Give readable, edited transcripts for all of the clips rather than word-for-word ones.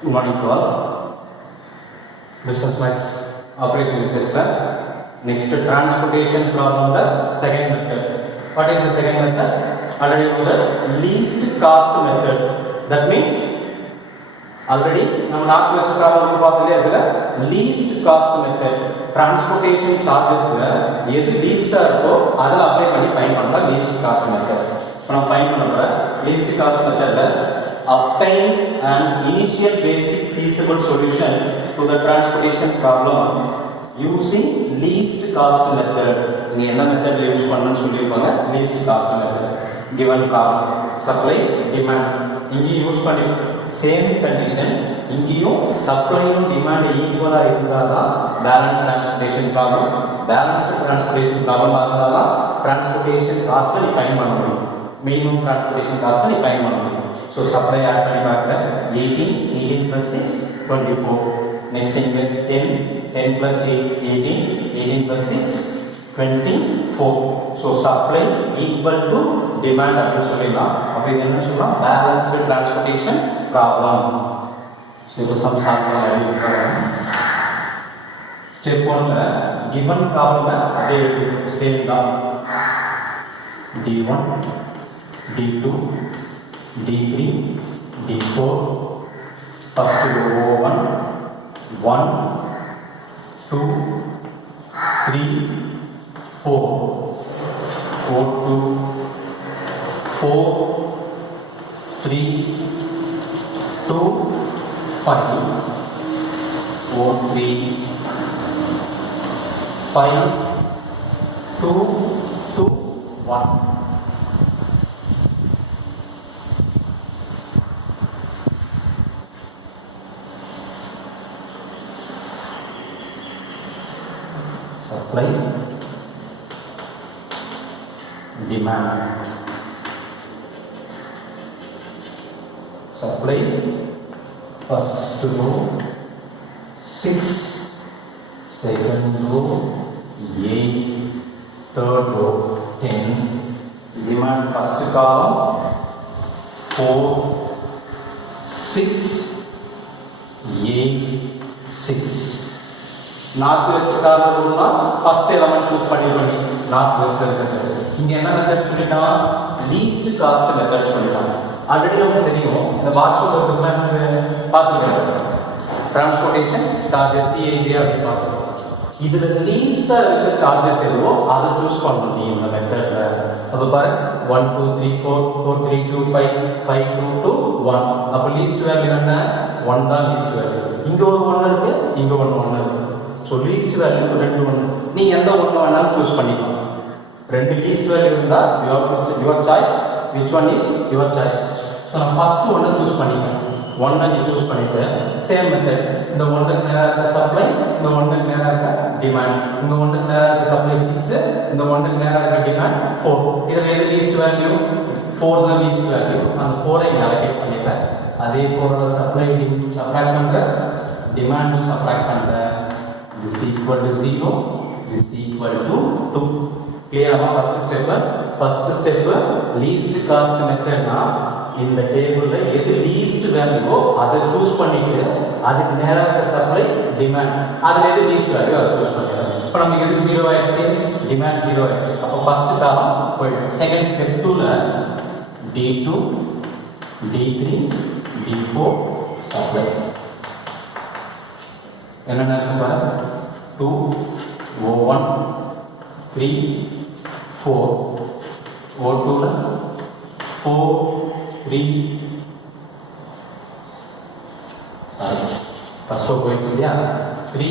Good morning to all. Business Max Operation Research Lab. Next transportation problem the second method. What is the second method? Already know the least cost method. That means already நம்ம northwest problem பார்த்ததுல அதுல least cost method. Transportation chargesல எது least-ஆ இருக்கோ அதல apply பண்ணி find பண்ணலாம் least cost method. இப்போ நம்ம ஃபைண்ட் பண்ண போற least cost methodல obtain an initial basic feasible solution to the transportation problem using least cost method. நீ என்ன மெத்தட் யூஸ் பண்ணனும்னு சொல்லிருப்பாங்க least cost method. given problem supply demand இங்க யூஸ் பண்ணி சேம் கண்டிஷன் இங்கேயும் சப்ளையும் டிமாண்ட் ஈக்குவலா இருந்தாதான் balance transportation problem balanced transportation problem இருந்தாதான் டிரான்ஸ்போர்ட்டேஷன் காஸ்ட் நீ ஃபைண்ட் பண்ண முடியும் மினிமம் டிரான்ஸ்போர்ட்டேஷன் காஸ்ட் நீ ஃபைண்ட் பண்ண முடியும் ஸோ சப்ளை ஆட் பண்ணி பார்க்குறேன் 18 plus 6 24 நெக்ஸ்ட் இங்கே 10 plus 8 18 plus 6 24 so supply equal to demand அப்படின்னு சொல்லிடலாம் அப்போ இது என்ன சொல்லலாம் பேலன்ஸ்டு டிரான்ஸ்போர்ட்டேஷன் ப்ராப்ளம் ஸோ இப்போ சம் சால்வ் பண்ணி ஸ்டெப் 1ல given ப்ராப்ளம் அப்படியே சேம் தான் d1 d2 d3 d4 first o1 1 2 3 4 o2 4 3 2 5 o3 5 2 2 1 supply demand supply first row 6 second row 8 third row 10 demand first column 4 6 8 6 north west கார்னர்னா first element choose பண்ணிடுங்க north west இருக்கிறது இங்க என்ன method சொல்லிட்டான் least cost method சொல்லிட்டான் already நமக்கு தெரியும் இந்த பாக்ஸ் ஓவர்ல நம்ம பாத்துட்டோம் டிரான்ஸ்போர்ட்டேஷன் சார்ஜஸ் சிஏஜி அப்படி பார்த்தோம் இதுல லீஸ்டா இருக்க சார்ஜஸ் எதுவோ அதை சூஸ் பண்ணணும் நீ இந்த மெத்தட்ல அப்ப பாரு 1 2 3 4 4 3 2 5 5 2 2 1 அப்ப லீஸ்ட் வேல்யூ என்ன 1 தான் லீஸ்ட் வேல்யூ இங்க ஒரு 1 இருக்கு இங்க ஒரு 1 இருக்கு ஸோ லீஸ்ட் வேல்யூ ரெண்டு ஒன்று நீ எந்த ஒன்று வேணாலும் சூஸ் பண்ணிக்கலாம் ரெண்டு லீஸ்ட் வேல்யூ இருந்தால் your choice which one is your choice so நான் ஃபஸ்ட்டு ஒன்றை சூஸ் பண்ணிக்கிறேன் ஒன்றை நீ சூஸ் பண்ணிட்டு சேம் மெத்தட் இந்த ஒன்றுக்கு நேராக இருக்க சப்ளை இந்த ஒன்றுக்கு நேராக இருக்க டிமாண்ட் இந்த ஒன்றுக்கு நேராக இருக்க சப்ளை 6 இந்த ஒன்றுக்கு நேராக இருக்க டிமாண்ட் 4 இதில் எது லீஸ்ட் வேல்யூ 4 தான் லீஸ்ட் வேல்யூ அந்த 4ஐ அலோகேட் பண்ணிட்டேன் அதே 4 சப்ளை சப்ராக்ட் பண்ணுறேன் டிமாண்டும் சப்ராக்ட் பண்ணுறேன் this equal to 0 this equal to 2 clear ama first step least cost method na இந்த டேபிள்ல எது least value அதை சூஸ் பண்ணிட்டு அதுக்கு நேரா இருக்க சப்ளை டிமாண்ட் அதுல எது least value அதை சூஸ் பண்ணிடலாம் இப்போ நமக்கு எது 0 ஆயிடுச்சு டிமாண்ட் 0 ஆயிடுச்சு அப்போ ஃபர்ஸ்ட் காலம் போயிடும் second step 2ல d2 d3 d4 supply என்னென்ன இருக்கு பாரு 2 o1 3 4 o2 ல 4 3 ஃபர்ஸ்ட் போயிடுச்சு இல்லையா 3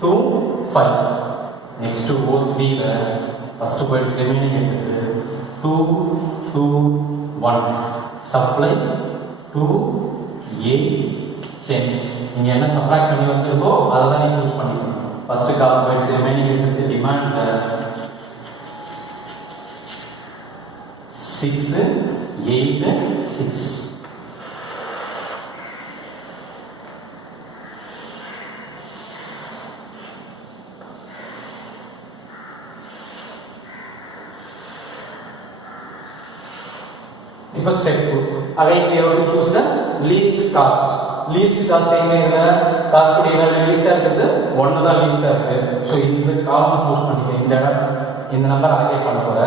2 5 நெக்ஸ்ட் o3 ல ஃபர்ஸ்ட் போயிடுச்சு ரிமைனிங் இருக்கு 2 2 1 சப்ளை 2 8 10 நீங்க என்ன சப்ராக்ட் பண்ணி வந்திருக்கோ அதை தான் நீ சூஸ் பண்ணிக்கணும் ஃபர்ஸ்ட் காலம் போயிடுச்சு ரிமைனிங் இருக்கிறது டிமாண்ட்ல 6 8 6 இப்போ step 2 again we have to choose the least cost least cost எங்க இருக்குற காஸ்ட் உடைய வேல்யூ லீஸ்டா இருக்குது 1 தான் லீஸ்டா இருக்கு சோ இந்த காலம் சூஸ் பண்ணிக்க இந்த நம்பர் அலோகேட் பண்ண போற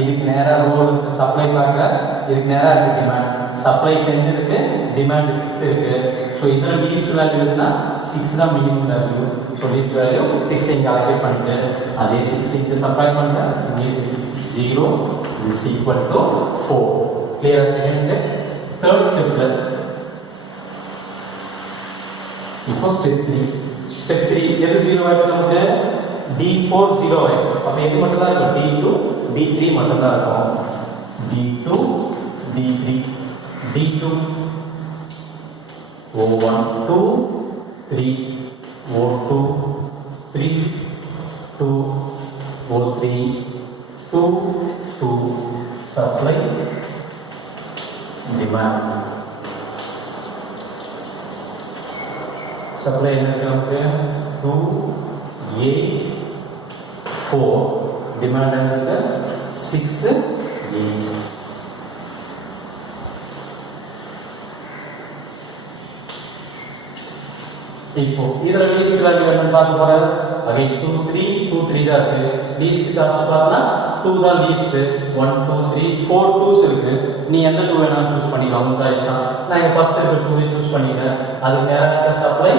இதுக்கு நேரா ரோலுக்கு சப்ளை பார்க்க இதுக்கு நேரா இருக்கு டிமாண்ட் சப்ளை 10 இருக்கு டிமாண்ட் 6 இருக்கு சோ இதர லீஸ்ட் வேல்யூ என்ன 6 தான் minimum value so least value 6 இங்க அலோகேட் பண்ணிட்டு அதே 6 இங்க சப்ளை பண்ற இங்க 0 is equal to 4 clear second step third step ல இப்போ step 3 எது 0 ஆயிடுச்சு நமக்கு D4 0 ஆயிடுச்சு அப்ப எது மட்டும் தான் இருக்கும் D2 D3 மட்டும் தான் இருக்கும் D2 D3 D2 O1 2 3 O2 3 2 O3 2 2 supply demand supply என்ன இருக்கு 2 8 4 demand என்ன இருக்கு 6 8 இப்போ இதர லீஸ்ட் வேல்யூ என்ன பார்க்க போற அகை 2 3 2 3 தான் இருக்கு லீஸ்ட் காஸ்ட் பார்த்தா 2 தான் லீஸ்ட் 1 2 3 4 2s இருக்கு நீ எந்த 2 வேணாலும் சூஸ் பண்ணிக்கலாம் உங்க சாய்ஸ் தான் நான் இங்க ஃபர்ஸ்ட் இருக்க 2 சூஸ் பண்ணிட்டேன் அதுக்கு நேரா இருக்க சப்ளை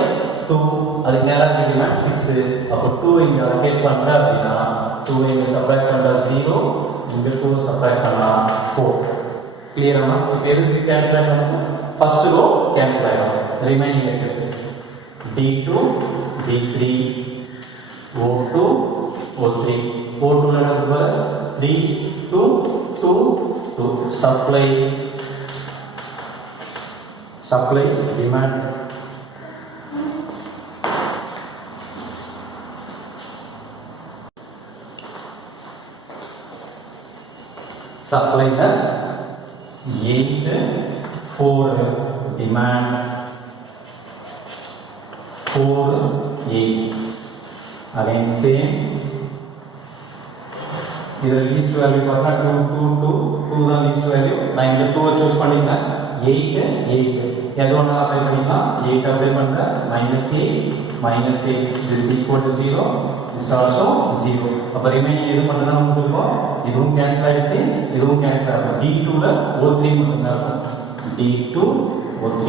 2 அதுக்கு நேரா இருக்க டிமாண்ட் 6 அப்ப 2 இங்க அலோகேட் பண்ற அப்படினா 2 இங்க சப்ட்ராக்ட் பண்றா 0 இங்க 2 சப்ட்ராக்ட் பண்ணா 4 கிளியரா இப்போ எது கேன்சல் ஆகும் ஃபர்ஸ்ட் ரோ கேன்சல் ஆகும் ரிமைனிங் இருக்கு D2 D3 O2 O3 O2 ல என்ன 3 2 2 2 supply demand supply ல 8 4 demand 4 8 again same இதர் லீஸ்ட் வேல்யூ பார்த்தா 2 2 2 2 தான் லீஸ்ட் வேல்யூ நான் இந்த 2 சூஸ் பண்ணிட்டேன் 8 8 எது ஒண்ணா அப்ளை பண்ணிக்கலாம் 8 அப்ளை பண்றேன் -8 this equal to 0 this also 0 அப்ப ரிமைனிங் எது பண்ணனும் நமக்கு இருக்கும் இதுவும் கேன்சல் ஆயிடுச்சு இதுவும் கேன்சல் ஆகும் D2 ல O3 மட்டும் தான் இருக்கும் D2 O3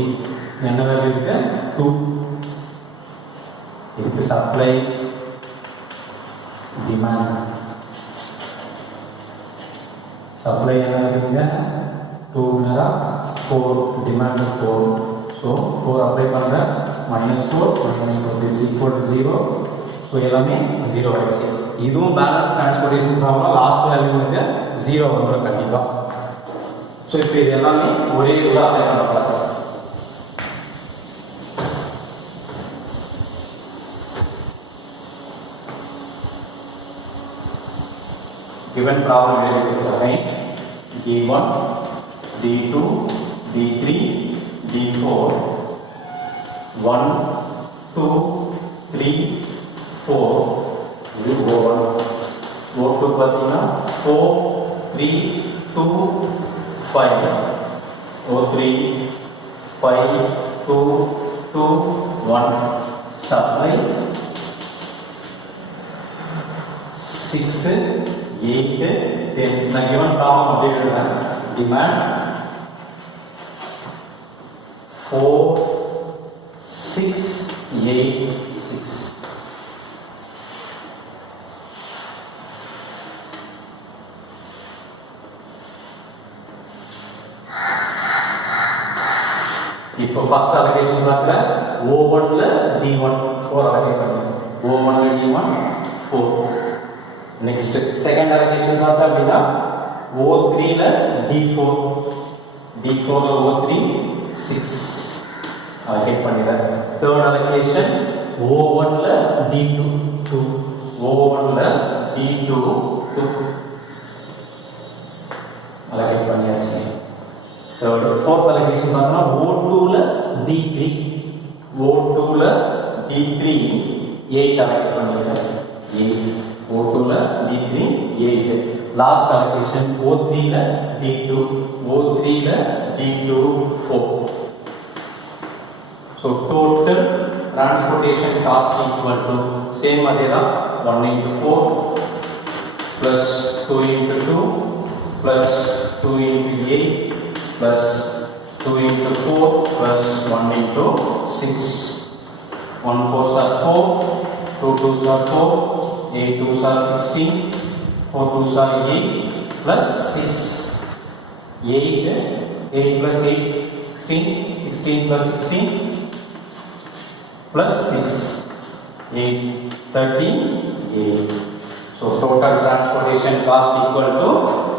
என்ன வேல்யூ இருக்கு 2 இதுக்கு சப்ளை டிமாண்ட் supply என்ன இருக்குங்க 2 நேரா 4 demand 4 so 4 அப்ளை பண்ற -4 is equal to 0 so எல்லாமே 0 ஆயிடுச்சு இதுவும் balance transportation problem last value வந்து 0 வந்துரும் கண்டிப்பா so இப்போ இது எல்லாமே ஒரே ரூலா அப்ளை பண்ண போறோம் given problem right D1 D2 D3 D4 1 2 3 4 இது O1 O2 பார்த்தீங்கன்னா 4 3 2 5 O3 5 2 2 1 supply 6 8 10 நான் given problem அப்படியே எழுதுறேன் demand 4 6 8 6 இப்போ ஃபர்ஸ்ட் அலோகேஷன் பார்க்கற O1 ல D1 4 அலோகேட் பண்ணுங்க O1 ல D1 4 next second allocation பார்த்தா அப்படினா O3 ல D4 ல O3 6 allocate பண்ணிடுறேன் third allocation O1 ல D2 2 O1 ல D2 2 allocate பண்ணியாச்சு third fourth allocation பார்த்தா O2 ல D3 8 allocate பண்ணிடுறேன் 8 O2 ல D3 8 last allocation O3 ல D2 ல D2 4 So total transportation cost equal to same adeda 1 into 4 plus 2 into 2 plus 2 into 8 plus 2 into 4 plus 1 into 6. 1 4s are 4, 2 2s are 4, 8 2s are 16, 4 2s are 8 plus 6. 8 plus 8 16, 16 plus 16 plus 6, 8 38. So total transportation cost equal to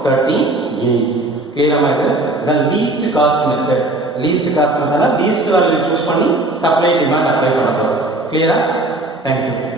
38. Clear am I there? The least cost method. Least cost method least value choose பண்ணி supply demand apply பண்ண போறோம். Clear? Thank you.